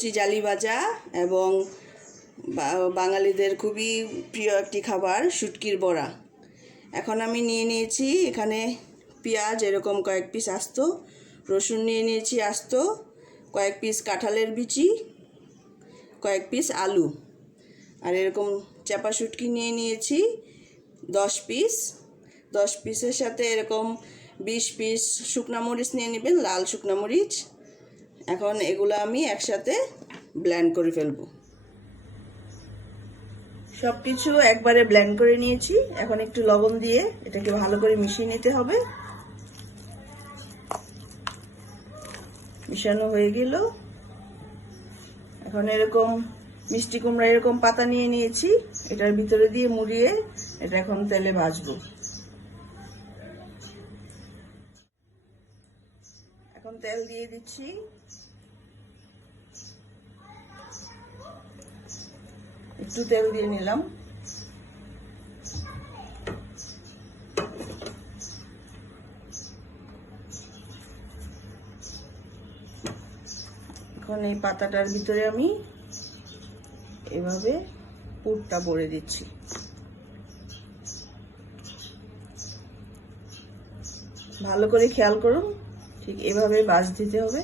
কচি জালি ভাজা এবং বাঙালিদের খুবই প্রিয় একটি খাবার শুটকির বড়া। এখন আমি নিয়ে নিয়েছি এখানে পেঁয়াজ এরকম কয়েক পিস আস্ত, রসুন নিয়ে নিয়েছি আস্ত, কয়েক পিস কাঁঠালের বিচি, কয়েক পিস আলু, আর এরকম চাপা শুটকি নিয়ে নিয়েছি 10 পিস। 10 পিসের সাথে এরকম 20 পিস শুকনা মরিচ নিয়ে নেবেন, লাল শুকনা মরিচ। এখন এগুলো আমি একসাথে ব্লেন্ড করে ফেলবো। সব কিছু একবারে ব্লেন্ড করে নিয়েছি। এখন একটু লবণ দিয়ে এটাকে ভালো করে মিশিয়ে নিতে হবে। মিশানো হয়ে গেল। এখন এরকম মিষ্টি কুমড়া এরকম পাতা নিয়ে নিয়েছি, এটার ভিতরে দিয়ে মুড়িয়ে এটা এখন তেলে ভাজবো। এখন তেল দিয়ে দিচ্ছি। একটু তেল দিয়ে নিলাম। এখন এই পাতাটার ভিতরে আমি এভাবে পুরটা ভরে দিচ্ছি। ভালো করে খেয়াল করুন, ঠিক এভাবে ভাজ দিতে হবে।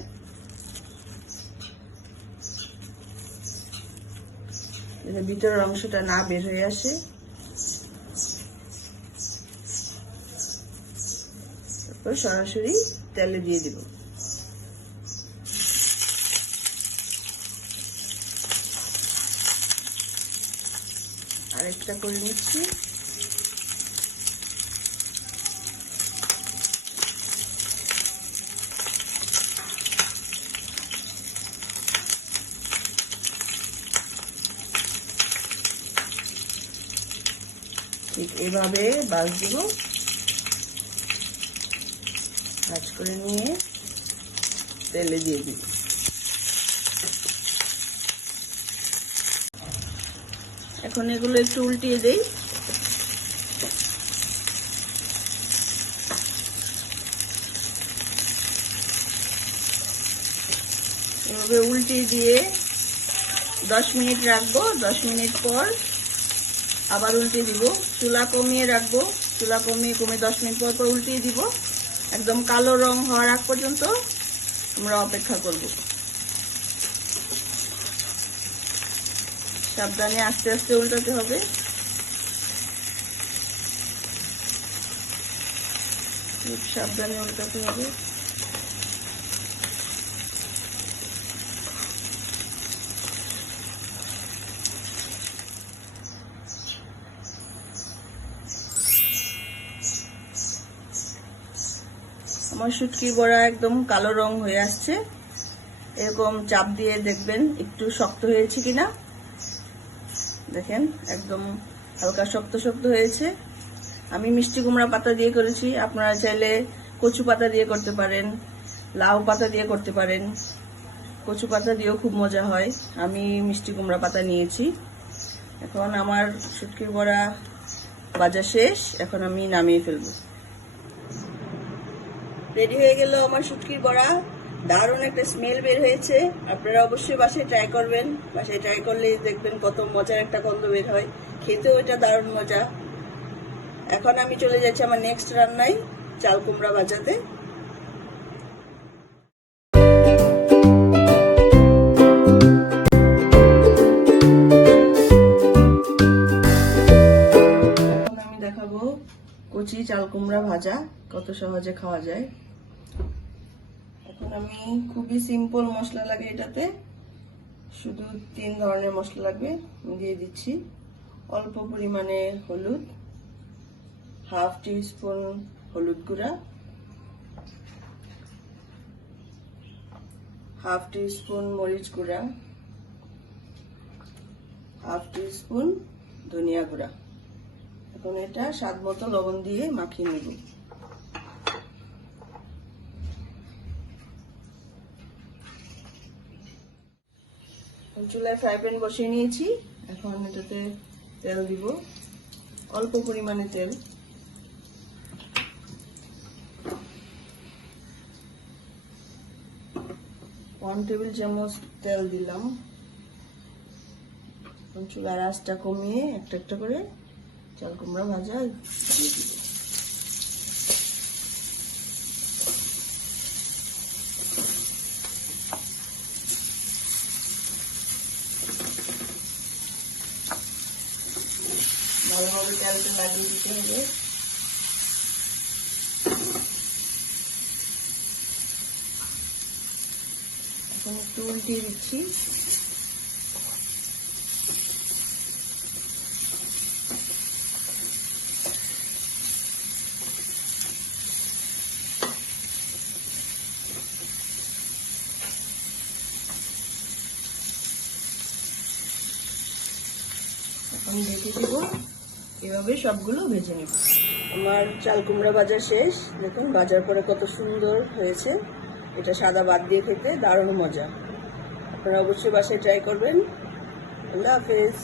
ভিতরের অংশটা না বের হয়ে আসে। তারপর সরাসরি তেলে দিয়ে দিব। আরেকটা করে নিচ্ছি। ঠিক এভাবে ভাজ দিব। ভাজ করে নিয়ে তেলে দিয়ে দিব। এখন এগুলো একটু উল্টিয়ে দেই। এভাবে উল্টিয়ে দিয়ে 10 মিনিট রাখবো। 10 মিনিট পর আবার উল্টে দিব। চুলা কমিয়ে রাখবো। চুলা কমিয়ে 10 মিনিট পর পর উল্টিয়ে দিব। একদম কালো রং হওয়ার আগ পর্যন্ত আমরা অপেক্ষা করব। সাবধানে আস্তে আস্তে উল্টাতে হবে। খুব সাবধানে উল্টাতে হবে। আমার শুটকি বড়া একদম কালো রং হয়ে আসছে। এরকম চাপ দিয়ে দেখবেন একটু শক্ত হয়েছে কিনা। দেখেন একদম হালকা শক্ত শক্ত হয়েছে। আমি মিষ্টি কুমড়া পাতা দিয়ে করেছি, আপনারা চাইলে কচু পাতা দিয়ে করতে পারেন, লাউ পাতা দিয়ে করতে পারেন। কচু পাতা দিয়েও খুব মজা হয়। আমি মিষ্টি কুমড়া পাতা নিয়েছি। এখন আমার শুটকির বড়া ভাজা শেষ। এখন আমি নামিয়ে ফেলবো। রেডি হয়ে গেল আমার শুটকির বড়া। দারুণ একটা স্মেল বের হয়েছে। আপনারা অবশ্যই বাসায় ট্রাই করবেন। বাসায় ট্রাই করলে দেখবেন কত মজার একটা গন্ধ বের হয়। খেতেও এটা দারুণ মজা। এখন আমি চলে যাচ্ছি আমার নেক্সট রান্নায়, চাল কুমড়া ভাজাতে। এখন আমি দেখাবো কচি চাল কুমড়া ভাজা কত সহজে খাওয়া যায়। এখন আমি খুবই সিম্পল মশলা লাগে এটাতে, শুধু 3 ধরনের মশলা লাগবে। আমি দিয়ে দিচ্ছি অল্প পরিমাণে হলুদ, হাফ টিস্পুন হলুদ গুঁড়া, হাফ টিস্পুন মরিচ গুঁড়া, হাফ টিস্পুন ধনিয়া গুঁড়া। এখন এটা স্বাদ মতো লবণ দিয়ে মাখিয়ে নেব। চুলায় ফ্রাই প্যান বসিয়ে নিয়েছি। এখন এটাতে তেল দিব, অল্প পরিমাণে তেল। 1 টেবিল চামচ তেল দিলাম। চুলার আঁচটা কমিয়ে একটা একটা করে চাল কুমড়া ভাজা দিয়ে দিব। ভালোভাবে তেলটা লাগিয়ে দিতে হবে। এখন একটু উল্টিয়ে দিচ্ছি। এখন ঢেকে দিব, এভাবে সবগুলো ভেজে নেব। আমার চাল কুমড়া ভাজা শেষ। দেখুন ভাজার পরে কত সুন্দর হয়েছে। এটা সাদা ভাত দিয়ে খেতে দারুণ মজা। আপনারা অবশ্যই বাসায় ট্রাই করবেন। আল্লাহ হাফেজ।